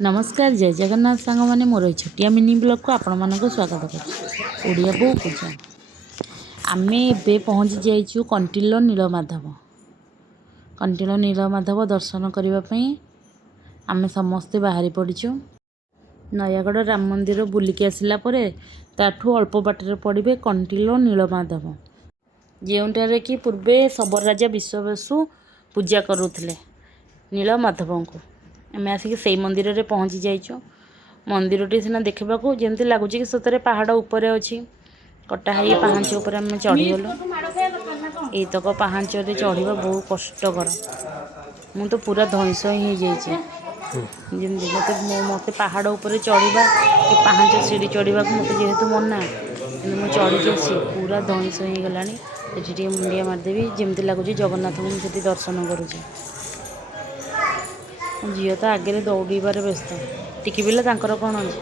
नमस्कार जय जगन्नाथ सांग मैंने मोर छोटिया मिनी ब्लॉग को आपण मानक स्वागत कर ओडिया बो पूजा आम ए पहुँची जाइचु कंटिलो नीलमाधव दर्शन करने आम समस्ते बाहरी पड़ीचु। नयागढ़ राम मंदिर बुलिकी आसला ताठू अल्प बाटर पड़े कंटिलो नीलमाधव जोटारे कि पूर्वे शबर राजा विश्वबसु पूजा करुले नीलमाधव को आम आसिक से मंदिर में पहुँची जाइचु। मंदिरटी सीना देखा जमी लगुच कि सतरे पहाड़ उपर अच्छी कटाई पाहाच उपर आम चढ़ीगलु। यतक पाहाच चढ़ा बहुत कष्टकर मु तो पूरा धईस ही जमी मत पहाड़ उपर चढ़ा कि पाहाच सीढ़ी चढ़ा मत जेहेतु मना कि चढ़ी आसी पूरा धईस हो गला। ये मुंडिया मारिदेवी जमी लगुच जगन्नाथ को मुझे दर्शन करुँच। झील तो आगे दौड़बार व्यस्त टिकी पिला तांकर कौन अच्छे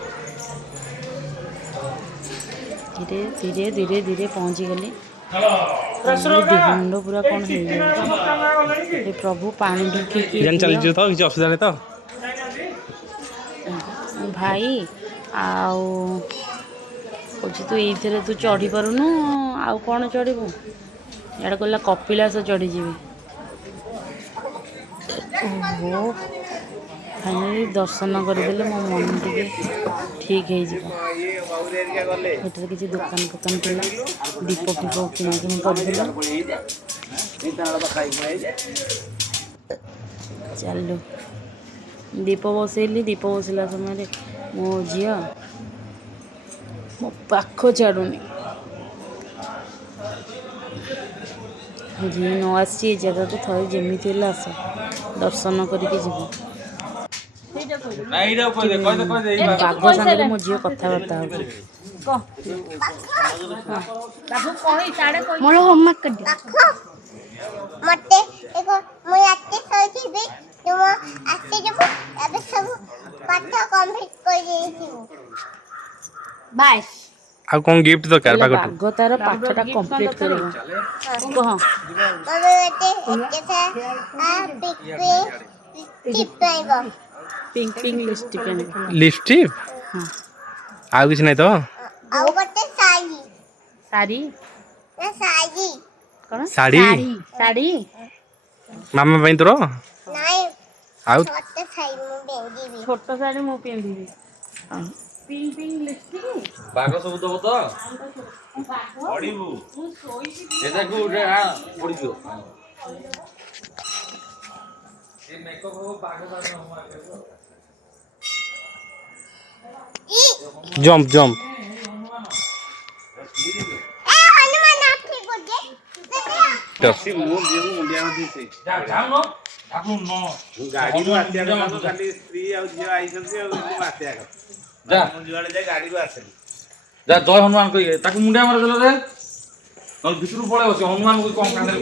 धीरे धीरे धीरे धीरे पहुँची गली। देह मुंड पूरा कौन हो प्रभु पानी ढुकी तो भाई आउ तू ये तू चढ़ी पारुनु आउ कौन चढ़ू इे कहला कपिलास चढ़ीजी। ओहो फाइनाली दर्शन करदे मो मन टे ठीक हो किसी दुकान फुकान थी दीप फीप किणाकिणी कर चलु दीप बसैली। दीप बसला समय मो झी मो पाख छाड़ूनी झी न आसी जगह को थे जमी आस दर्शन करके जीव। बाघ सागर मो झी कथबार्ता मोर होमवर्क कर बाय आ कौन गिफ्ट तो कर पागो बाघ तार पाठटा कंप्लीट करिवो कह पिंक पिंक लिपस्टिक हाँ आ किछ नै तो साड़ी कौन साड़ी साड़ी मामा भाई तोर आउ छोट साड़ी मु पिंधि पिंक पिंक लिपस्टिक बाग सब दब तो पड़ू एटा को उठे हां पड़ी जो ये मेकअप हो बाग बाग होमा जंप जंप टसी मो जेउ मुंडिया मध्ये से जाऊ न आपु न गाड़ी रो आत्या तो खाली स्त्री आ जे आई सबसे आ आत्या जा मु जुआले जाय गाड़ी रो आसे जा जय हनुमान कहि ताकू मुंडिया मार देला रे नल भितरु पळे अछि हनुमान को कोन कांदे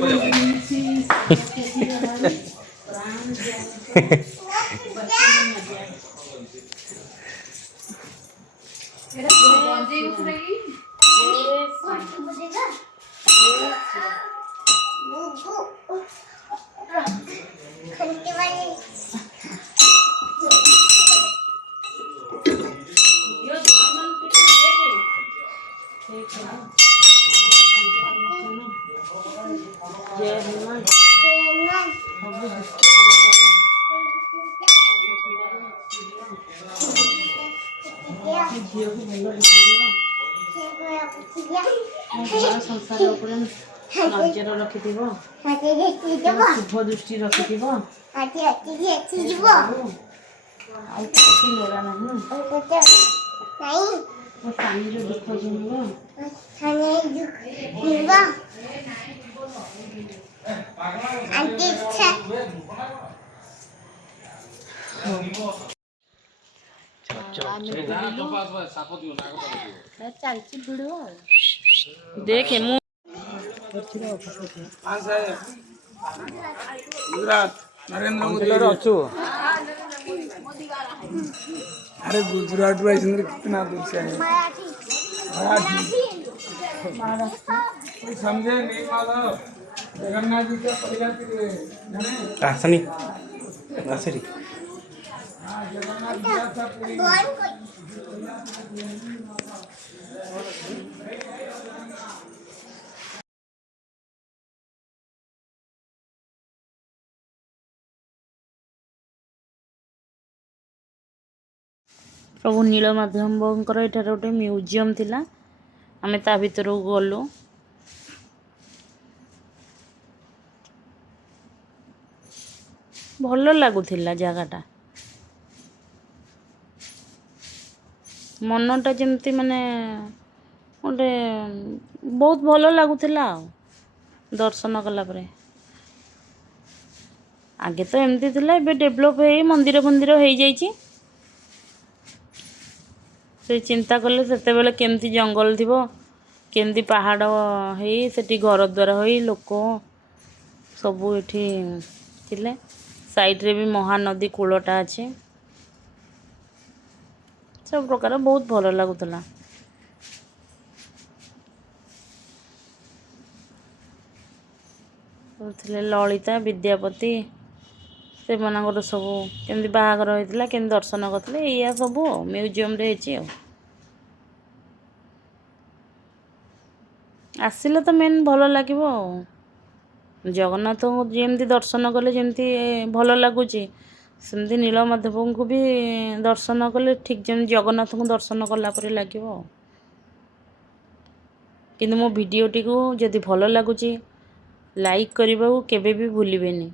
संसार नजर रखि शुभ दृष्टि रखि लोड़ा नहीं मो स्वामी दुख चलती भिड़ देखे मु गुजरात नरेंद्र मोदी अछु अरे गुजरात रो इसने कितना दूर से आए कोई समझे नहीं मालूम जगन्नाथ जी का परिवार के लिए जाने आसनी आसरी ପ୍ରଭୁ ନୀଳମାଧବଙ୍କର ଏଠାରେ ଗୋଟେ ମ୍ୟୁଜିୟମ୍ ଥିଲା। ଆମେ ତା ଭିତରକୁ ଗଲୁ। ଭଲ ଲାଗୁଥିଲା ଜାଗାଟା। ମନଟା ଯେମିତି ମାନେ ଗୋଟେ ବହୁତ ଭଲ ଲାଗୁଥିଲା ଆଉ ଦର୍ଶନ କଲା ପରେ। ଆଗେ ତ ଏମିତି ଥିଲା, ଏବେ ଡେଭଲପ୍ ହେଇ ମନ୍ଦିର ଫନ୍ଦିର ହେଇଯାଇଛି। ସେ ଚିନ୍ତା କଲେ ସେତେବେଳେ କେମିତି ଜଙ୍ଗଲ ଥିବ, କେମିତି ପାହାଡ଼ ହେଇ ସେଠି ଘର ଦ୍ୱାର ହୋଇ ଲୋକ ସବୁ ଏଠି ଥିଲେ। ସାଇଡ଼ରେ ବି ମହାନଦୀ କୂଳଟା ଅଛି। ସବୁ ପ୍ରକାର ବହୁତ ଭଲ ଲାଗୁଥିଲା। ଥିଲେ ଲଳିତା, ବିଦ୍ୟାପତି, ସେମାନଙ୍କର ସବୁ କେମିତି ବାହାଘର ହେଇଥିଲା, କେମିତି ଦର୍ଶନ କରିଥିଲେ, ଏଇଆ ସବୁ ଆଉ ମ୍ୟୁଜିୟମ୍ରେ ହେଇଛି ଆଉ। ଆସିଲେ ତ ମେନ୍ ଭଲ ଲାଗିବ ଆଉ। ଜଗନ୍ନାଥଙ୍କୁ ଯେମିତି ଦର୍ଶନ କଲେ ଯେମିତି ଭଲ ଲାଗୁଛି, ସେମିତି ନୀଳମାଧବଙ୍କୁ ବି ଦର୍ଶନ କଲେ ଠିକ୍ ଯେମିତି ଜଗନ୍ନାଥଙ୍କୁ ଦର୍ଶନ କଲା ପରି ଲାଗିବ ଆଉ। କିନ୍ତୁ ମୋ ଭିଡ଼ିଓଟିକୁ ଯଦି ଭଲ ଲାଗୁଛି, ଲାଇକ୍ କରିବାକୁ କେବେ ବି ଭୁଲିବେନି।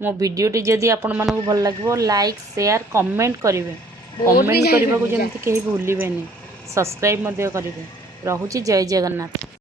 ମୋ ଭିଡ଼ିଓଟି ଯଦି ଆପଣମାନଙ୍କୁ ଭଲ ଲାଗିବ, ଲାଇକ୍, ସେୟାର, କମେଣ୍ଟ କରିବେ। କମେଣ୍ଟ କରିବାକୁ ଯେମିତି କେହି ଭୁଲିବେନି। ସବସ୍କ୍ରାଇବ୍ ମଧ୍ୟ କରିବେ। ରହୁଛି, ଜୟ ଜଗନ୍ନାଥ।